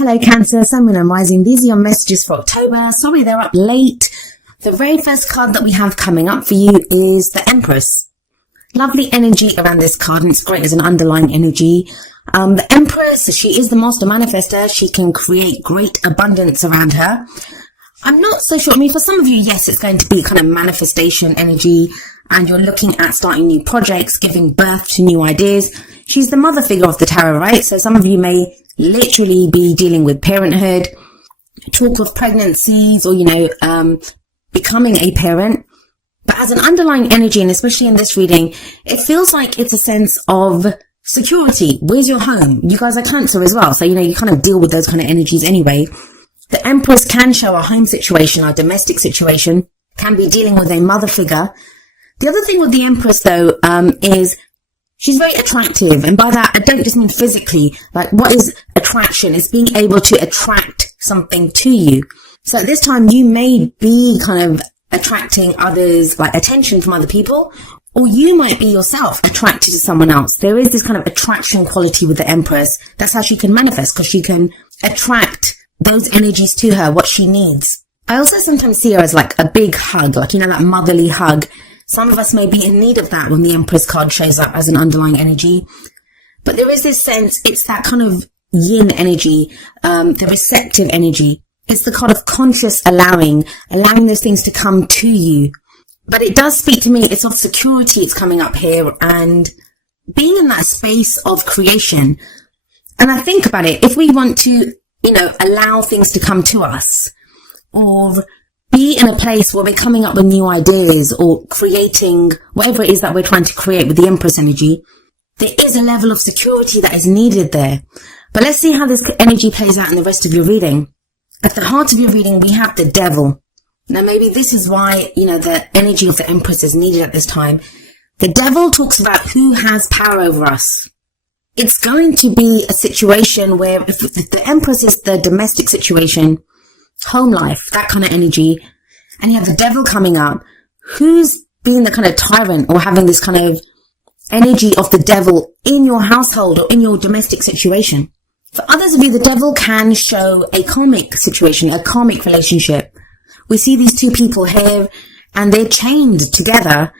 Hello Cancer, Sun, Moon and Rising. These are your messages for October. Sorry they're up late. The very first card that we have coming up for you is the Empress. Lovely energy around this card, and it's great as an underlying energy. The Empress, she is the master manifester. She can create great abundance around her. I'm not so sure. I mean, for some of you, yes, it's going to be kind of manifestation energy, and you're looking at starting new projects, giving birth to new ideas. She's the mother figure of the tarot, right? So some of you may literally be dealing with parenthood, talk of pregnancies, or, becoming a parent. But as an underlying energy, and especially in this reading, it feels like it's a sense of security. Where's your home? You guys are Cancer as well. So, you kind of deal with those kind of energies anyway. The Empress can show a home situation, a domestic situation, can be dealing with a mother figure. The other thing with the Empress, though, is she's very attractive. And by that, I don't just mean physically. Like, what is attraction? It's being able to attract something to you. So at this time, you may be kind of attracting others, like attention from other people, or you might be yourself attracted to someone else. There is this kind of attraction quality with the Empress. That's how she can manifest, because she can attract those energies to her, what she needs. I also sometimes see her as like a big hug, like, that motherly hug. Some of us may be in need of that when the Empress card shows up as an underlying energy. But there is this sense, it's that kind of yin energy, the receptive energy. It's the kind of conscious allowing those things to come to you. But it does speak to me, it's of security, it's coming up here, and being in that space of creation. And I think about it, if we want to, allow things to come to us, or be in a place where we're coming up with new ideas or creating whatever it is that we're trying to create with the Empress energy, there is a level of security that is needed there. But let's see how this energy plays out in the rest of your reading. At the heart of your reading, we have the Devil. Now, maybe this is why, the energy of the Empress is needed at this time. The Devil talks about who has power over us. It's going to be a situation where if the Empress is the domestic situation, home life, that kind of energy, and you have the Devil coming up, who's being the kind of tyrant or having this kind of energy of the Devil in your household or in your domestic situation? For others of you, the Devil can show a karmic situation, a karmic relationship. We see these two people here, and they're chained together,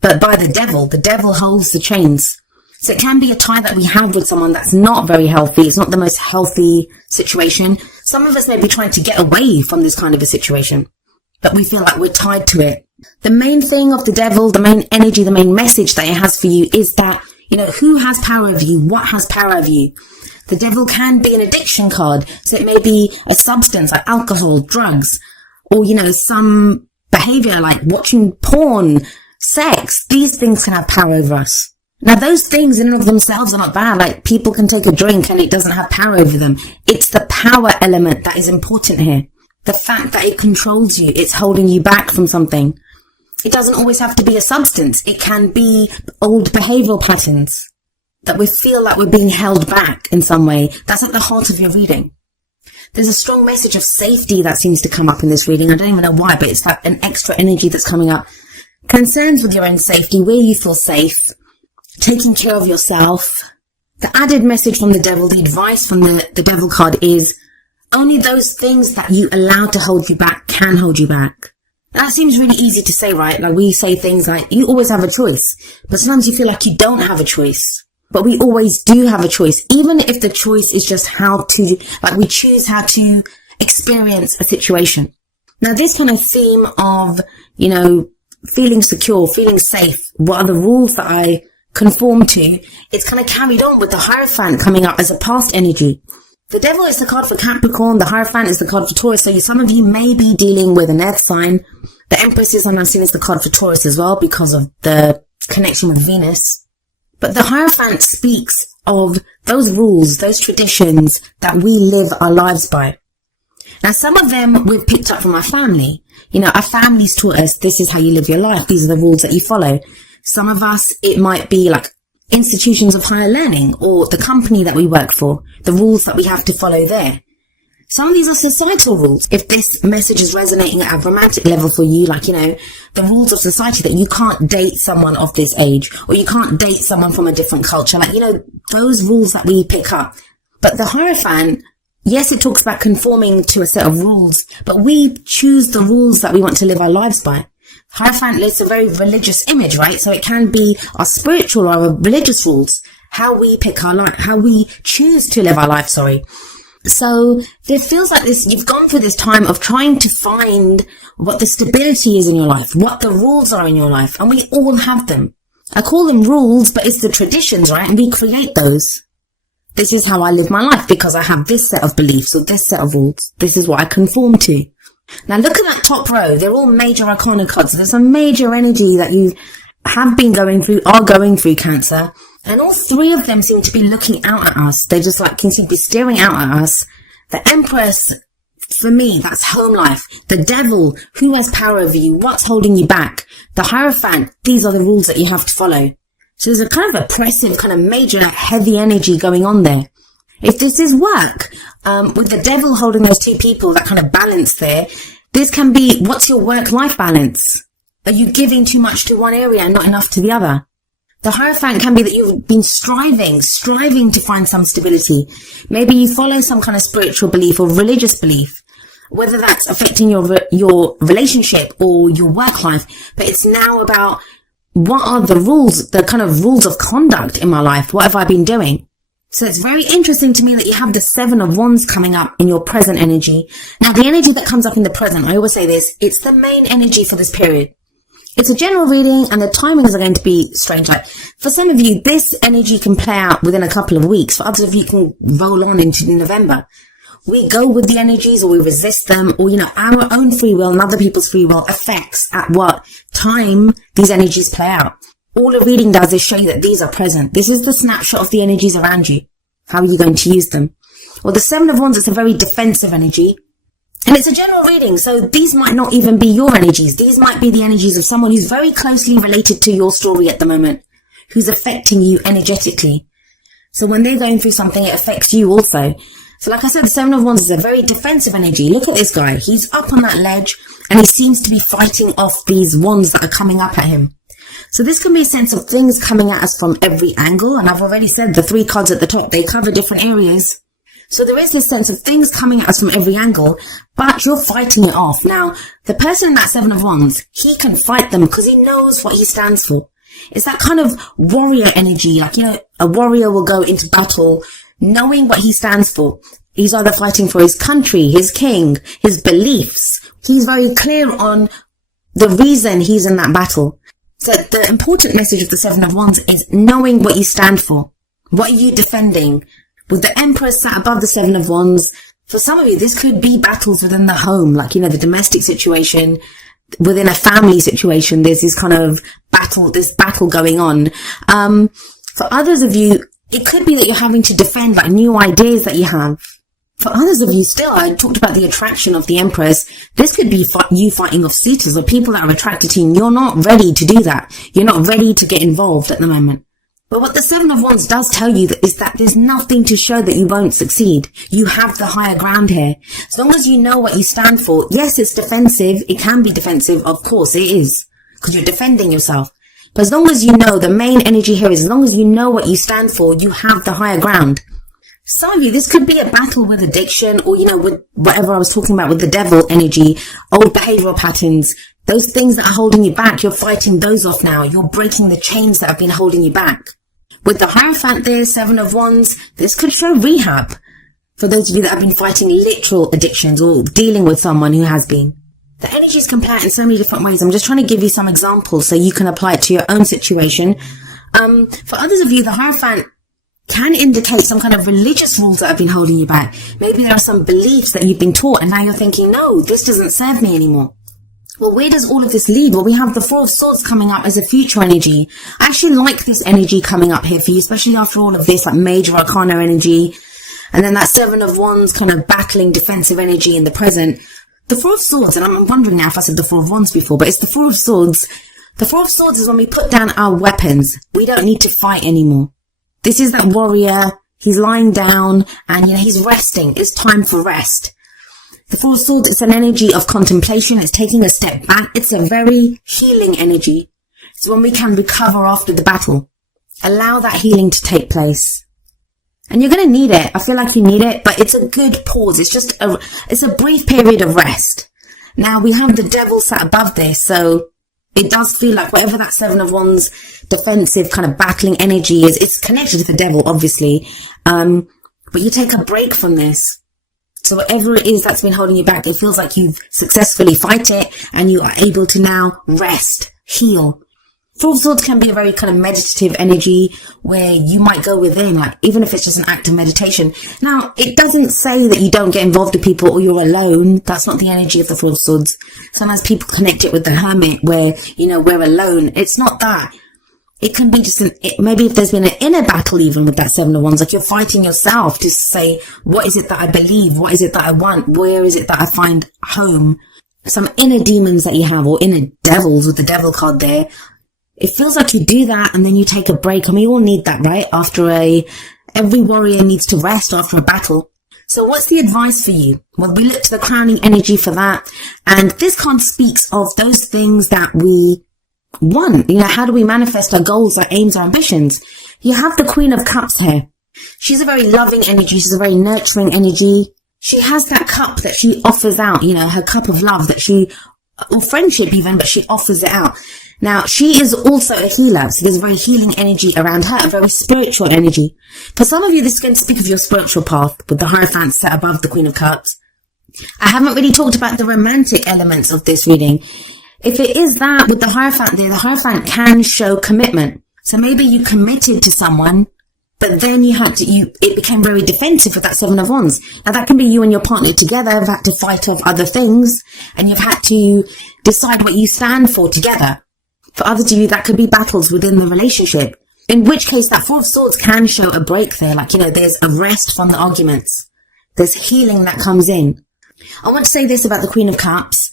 but by the Devil holds the chains. So it can be a tie that we have with someone that's not very healthy. It's not the most healthy situation. Some of us may be trying to get away from this kind of a situation, but we feel like we're tied to it. The main thing of the Devil, the main energy, the main message that it has for you is that, who has power over you? What has power over you? The Devil can be an addiction card. So it may be a substance like alcohol, drugs, or, some behavior like watching porn, sex. These things can have power over us. Now, those things in and of themselves are not bad. Like, people can take a drink and it doesn't have power over them. It's the power element that is important here. The fact that it controls you, it's holding you back from something. It doesn't always have to be a substance. It can be old behavioral patterns that we feel like we're being held back in some way. That's at the heart of your reading. There's a strong message of safety that seems to come up in this reading. I don't even know why, but it's like an extra energy that's coming up. Concerns with your own safety, where you feel safe, taking care of yourself. The added message from the Devil, the advice from the Devil card is only those things that you allow to hold you back can hold you back. That seems really easy to say, right? Like, we say things like, you always have a choice, but sometimes you feel like you don't have a choice. But we always do have a choice, even if the choice is just we choose how to experience a situation. Now, this kind of theme of, feeling secure, feeling safe, what are the rules that I conform to, it's kind of carried on with the Hierophant coming up as a past energy. The Devil is the card for Capricorn, the Hierophant is the card for Taurus, so some of you may be dealing with an earth sign. The Empress is, I'm seeing, is the card for Taurus as well because of the connection with Venus. But the Hierophant speaks of those rules, those traditions that we live our lives by. Now, some of them we've picked up from our family. Our families taught us this is how you live your life. These are the rules that you follow. Some of us, it might be like institutions of higher learning or the company that we work for, the rules that we have to follow there. Some of these are societal rules. If this message is resonating at a romantic level for you, like, the rules of society that you can't date someone of this age, or you can't date someone from a different culture, like, those rules that we pick up. But the Hierophant Yes, it talks about conforming to a set of rules, but we choose the rules that we want to live our lives by. Hierophant is a very religious image, right? So it can be our spiritual or our religious rules, how we pick our life, how we choose to live our life, So it feels like this, you've gone through this time of trying to find what the stability is in your life, what the rules are in your life, and we all have them. I call them rules, but it's the traditions, right? And we create those. This is how I live my life because I have this set of beliefs or this set of rules. This is what I conform to. Now look at that top row. They're all major arcana cards. There's a major energy that you have been going through, are going through, Cancer. And all three of them seem to be looking out at us. They just like can seem to be staring out at us. The Empress, for me, that's home life. The Devil, who has power over you? What's holding you back? The Hierophant, these are the rules that you have to follow. So there's a kind of oppressive, kind of major, heavy energy going on there. If this is work, with the Devil holding those two people, that kind of balance there, this can be, what's your work-life balance? Are you giving too much to one area and not enough to the other? The Hierophant can be that you've been striving to find some stability. Maybe you follow some kind of spiritual belief or religious belief, whether that's affecting your relationship or your work life. But it's now about, what are the rules, the kind of rules of conduct in my life? What have I been doing? So it's very interesting to me that you have the Seven of Wands coming up in your present energy. Now, the energy that comes up in the present, I always say this, it's the main energy for this period. It's a general reading and the timings are going to be strange. Like for some of you, this energy can play out within a couple of weeks. For others of you, it can roll on into November. We go with the energies or we resist them, or, our own free will and other people's free will affects at what time these energies play out. All a reading does is show you that these are present. This is the snapshot of the energies around you. How are you going to use them? Well, the Seven of Wands is a very defensive energy. And it's a general reading, so these might not even be your energies. These might be the energies of someone who's very closely related to your story at the moment, who's affecting you energetically. So when they're going through something, it affects you also. So like I said, the Seven of Wands is a very defensive energy. Look at this guy. He's up on that ledge and he seems to be fighting off these wands that are coming up at him. So this can be a sense of things coming at us from every angle. And I've already said the three cards at the top, they cover different areas. So there is this sense of things coming at us from every angle, but you're fighting it off. Now, the person in that Seven of Wands, he can fight them because he knows what he stands for. It's that kind of warrior energy. Like, a warrior will go into battle knowing what he stands for. He's either fighting for his country, his king, his beliefs. He's very clear on the reason he's in that battle. So the important message of the Seven of Wands is knowing what you stand for. What are you defending? With the Empress sat above the Seven of Wands, for some of you, this could be battles within the home, like, the domestic situation, within a family situation. There's this kind of battle going on. For others of you, it could be that you're having to defend like new ideas that you have. For others of you still, I talked about the attraction of the Empress. This could be you fighting off suitors or people that are attracted to you, and you're not ready to do that. You're not ready to get involved at the moment. But what the Seven of Wands does tell you is that there's nothing to show that you won't succeed. You have the higher ground here. As long as you know what you stand for, yes, it's defensive. It can be defensive. Of course it is, because you're defending yourself. But as long as you know, the main energy here is as long as you know what you stand for, you have the higher ground. Some of you, this could be a battle with addiction or, with whatever I was talking about with the Devil energy, old behavioral patterns, those things that are holding you back. You're fighting those off now. You're breaking the chains that have been holding you back. With the Hierophant there, Seven of Wands, this could show rehab for those of you that have been fighting literal addictions or dealing with someone who has been. The energies can play out in so many different ways. I'm just trying to give you some examples so you can apply it to your own situation. For others of you, the Hierophant can indicate some kind of religious rules that have been holding you back. Maybe there are some beliefs that you've been taught and now you're thinking, no, this doesn't serve me anymore. Well, where does all of this lead? Well, we have the Four of Swords coming up as a future energy. I actually like this energy coming up here for you, especially after all of this, like major arcana energy. And then that Seven of Wands kind of battling defensive energy in the present. The Four of Swords, and I'm wondering now if I said the Four of Wands before, but it's the Four of Swords. The Four of Swords is when we put down our weapons. We don't need to fight anymore. This is that warrior. He's lying down and, he's resting. It's time for rest. The Four of Swords, it's an energy of contemplation. It's taking a step back. It's a very healing energy. It's when we can recover after the battle. Allow that healing to take place. And you're going to need it. I feel like you need it, but it's a good pause. It's a brief period of rest. Now we have the devil sat above this, so it does feel like whatever that Seven of Wands defensive kind of battling energy is, it's connected to the devil, obviously. But you take a break from this. So whatever it is that's been holding you back, it feels like you've successfully fight it and you are able to now rest, heal. Four of Swords can be a very kind of meditative energy where you might go within, like even if it's just an act of meditation. Now, it doesn't say that you don't get involved with people or you're alone. That's not the energy of the Four of Swords. Sometimes people connect it with the Hermit where, you know, we're alone. It's not that. It can be just maybe if there's been an inner battle even with that Seven of Wands, like you're fighting yourself to say, what is it that I believe? What is it that I want? Where is it that I find home? Some inner demons that you have, or inner devils with the devil card there. It feels like you do that and then you take a break. And we all need that, right? Every warrior needs to rest after a battle. So what's the advice for you? Well, we look to the crowning energy for that. And this card speaks of those things that we want. You know, how do we manifest our goals, our aims, our ambitions? You have the Queen of Cups here. She's a very loving energy. She's a very nurturing energy. She has that cup that she offers out, you know, her cup of love or friendship even, but she offers it out. Now, she is also a healer, so there's a very healing energy around her, a very spiritual energy. For some of you, this is going to speak of your spiritual path, with the Hierophant set above the Queen of Cups. I haven't really talked about the romantic elements of this reading. If it is that, with the Hierophant there, the Hierophant can show commitment. So maybe you committed to someone, but then it became very defensive with that Seven of Wands. Now, that can be you and your partner together have had to fight off other things, and you've had to decide what you stand for together. For others of you, that could be battles within the relationship. In which case, that Four of Swords can show a break there. Like, you know, there's a rest from the arguments. There's healing that comes in. I want to say this about the Queen of Cups.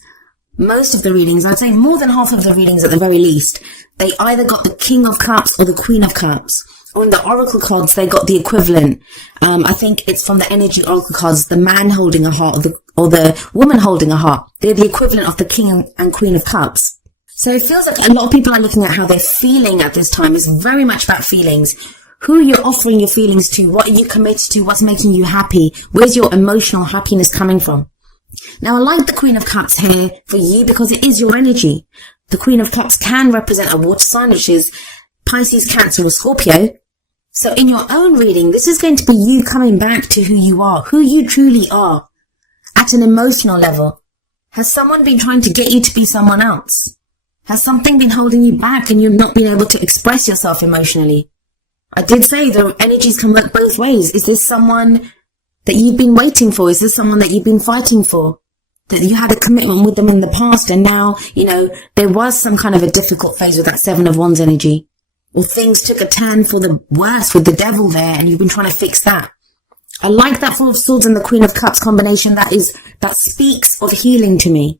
Most of the readings, I'd say more than half of the readings at the very least, they either got the King of Cups or the Queen of Cups. Or in the Oracle cards, they got the equivalent. I think it's from the Energy Oracle cards, the man holding a heart or the woman holding a heart. They're the equivalent of the King and Queen of Cups. So it feels like a lot of people are looking at how they're feeling at this time. It's very much about feelings. Who you're offering your feelings to, what are you committed to, what's making you happy, where's your emotional happiness coming from? Now, I like the Queen of Cups here for you because it is your energy. The Queen of Cups can represent a water sign, which is Pisces, Cancer, or Scorpio. So in your own reading, this is going to be you coming back to who you are, who you truly are, at an emotional level. Has someone been trying to get you to be someone else? Has something been holding you back and you've not been able to express yourself emotionally? I did say the energies can work both ways. Is this someone that you've been waiting for? Is this someone that you've been fighting for? That you had a commitment with them in the past and now, you know, there was some kind of a difficult phase with that Seven of Wands energy. Or things took a turn for the worse with the devil there and you've been trying to fix that. I like that Four of Swords and the Queen of Cups combination. That speaks of healing to me.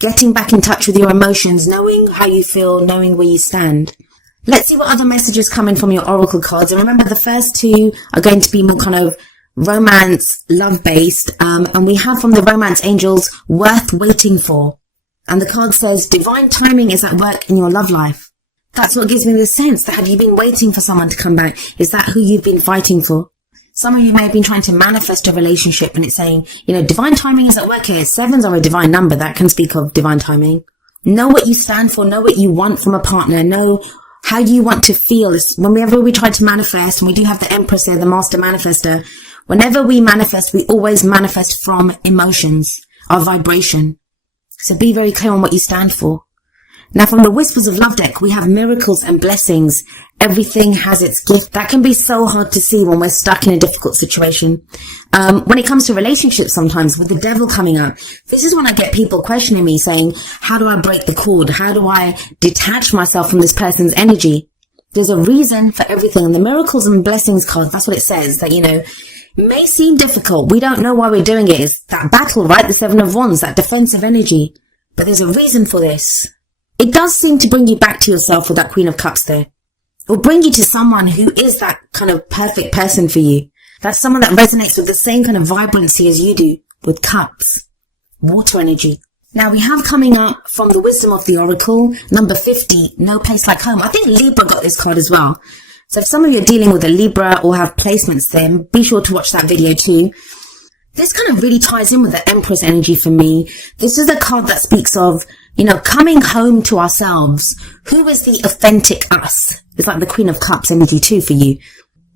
Getting back in touch with your emotions, knowing how you feel, knowing where you stand. Let's see what other messages come in from your oracle cards. And remember, the first two are going to be more kind of romance, love-based. And we have from the romance angels, worth waiting for. And the card says, divine timing is at work in your love life. That's what gives me the sense that have you been waiting for someone to come back? Is that who you've been fighting for? Some of you may have been trying to manifest a relationship and it's saying, you know, divine timing is at work here. Sevens are a divine number that can speak of divine timing. Know what you stand for. Know what you want from a partner. Know how you want to feel. Whenever we try to manifest, and we do have the Empress there, the Master Manifester, whenever we manifest, we always manifest from emotions, our vibration. So be very clear on what you stand for. Now, from the Whispers of Love deck, we have miracles and blessings. Everything has its gift. That can be so hard to see when we're stuck in a difficult situation. When it comes to relationships sometimes, with the devil coming up, this is when I get people questioning me saying, how do I break the cord? How do I detach myself from this person's energy? There's a reason for everything. And the miracles and blessings card, that's what it says, that, you know, may seem difficult. We don't know why we're doing it. It's that battle, right? The Seven of Wands, that defensive energy. But there's a reason for this. It does seem to bring you back to yourself with that Queen of Cups there. Or bring you to someone who is that kind of perfect person for you. That's someone that resonates with the same kind of vibrancy as you do, with cups. Water energy. Now we have coming up from the Wisdom of the Oracle, number 50, No Place Like Home. I think Libra got this card as well. So if some of you are dealing with a Libra or have placements there, be sure to watch that video too. This kind of really ties in with the Empress energy for me. This is a card that speaks of, coming home to ourselves. Who is the authentic us? It's like the Queen of Cups energy too for you.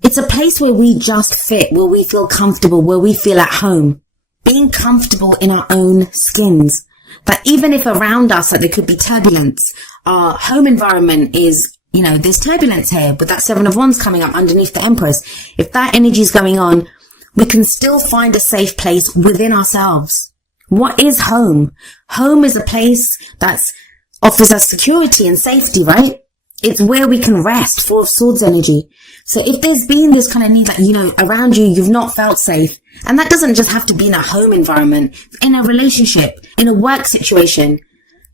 It's a place where we just fit, where we feel comfortable, where we feel at home. Being comfortable in our own skins. That even if around us, like there could be turbulence, our home environment is, there's turbulence here, with that Seven of Wands coming up underneath the Empress. If that energy is going on, we can still find a safe place within ourselves. What is home? Home is a place that offers us security and safety, right? It's where we can rest. Four of Swords energy. So if there's been this kind of need that, around you, you've not felt safe. And that doesn't just have to be in a home environment, in a relationship, in a work situation.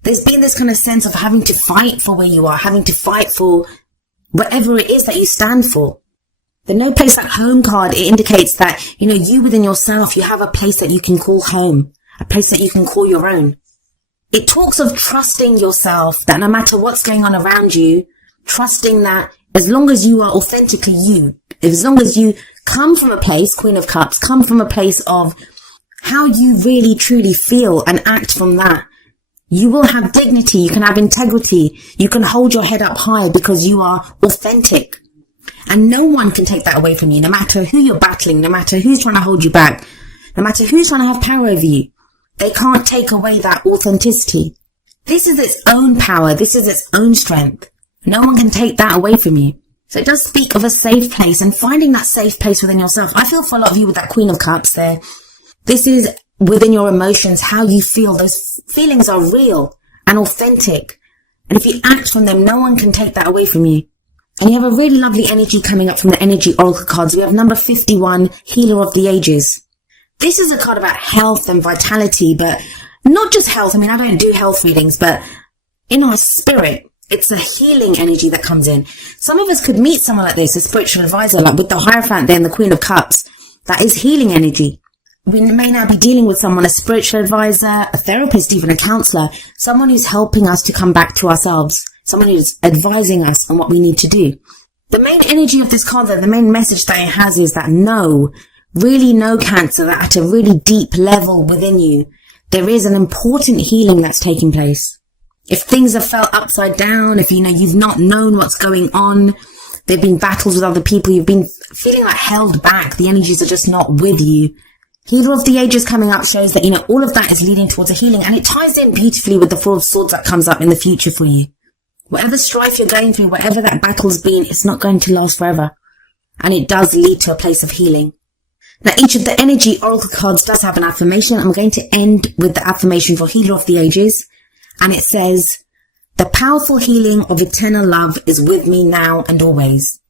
There's been this kind of sense of having to fight for where you are, having to fight for whatever it is that you stand for. The No Place Like Home card, it indicates that, you within yourself, you have a place that you can call home, a place that you can call your own. It talks of trusting yourself, that no matter what's going on around you, trusting that as long as you are authentically you, as long as you come from a place, Queen of Cups, come from a place of how you really truly feel and act from that, you will have dignity, you can have integrity, you can hold your head up high because you are authentic. And no one can take that away from you, no matter who you're battling, no matter who's trying to hold you back, no matter who's trying to have power over you. They can't take away that authenticity. This is its own power. This is its own strength. No one can take that away from you. So it does speak of a safe place and finding that safe place within yourself. I feel for a lot of you with that Queen of Cups there. This is within your emotions, how you feel. Those feelings are real and authentic. And if you act from them, no one can take that away from you. And you have a really lovely energy coming up from the energy oracle cards. We have number 51, Healer of the Ages. This is a card about health and vitality, but not just health. I mean, I don't do health readings, but in our spirit, it's a healing energy that comes in. Some of us could meet someone like this, a spiritual advisor, like with the Hierophant there and the Queen of Cups. That is healing energy. We may now be dealing with someone, a spiritual advisor, a therapist, even a counselor, someone who's helping us to come back to ourselves, someone who's advising us on what we need to do. The main energy of this card, though, the main message that it has is that really know, Cancer, that at a really deep level within you, there is an important healing that's taking place. If things have felt upside down, if you've not known what's going on, there've been battles with other people, you've been feeling like held back, the energies are just not with you. Healer of the Ages coming up shows that, all of that is leading towards a healing, and it ties in beautifully with the Four of Swords that comes up in the future for you. Whatever strife you're going through, whatever that battle's been, it's not going to last forever. And it does lead to a place of healing. Now, each of the energy oracle cards does have an affirmation. I'm going to end with the affirmation for Healer of the Ages. And it says, the powerful healing of eternal love is with me now and always.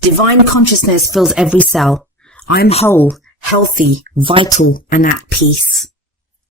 Divine consciousness fills every cell. I am whole, healthy, vital, and at peace.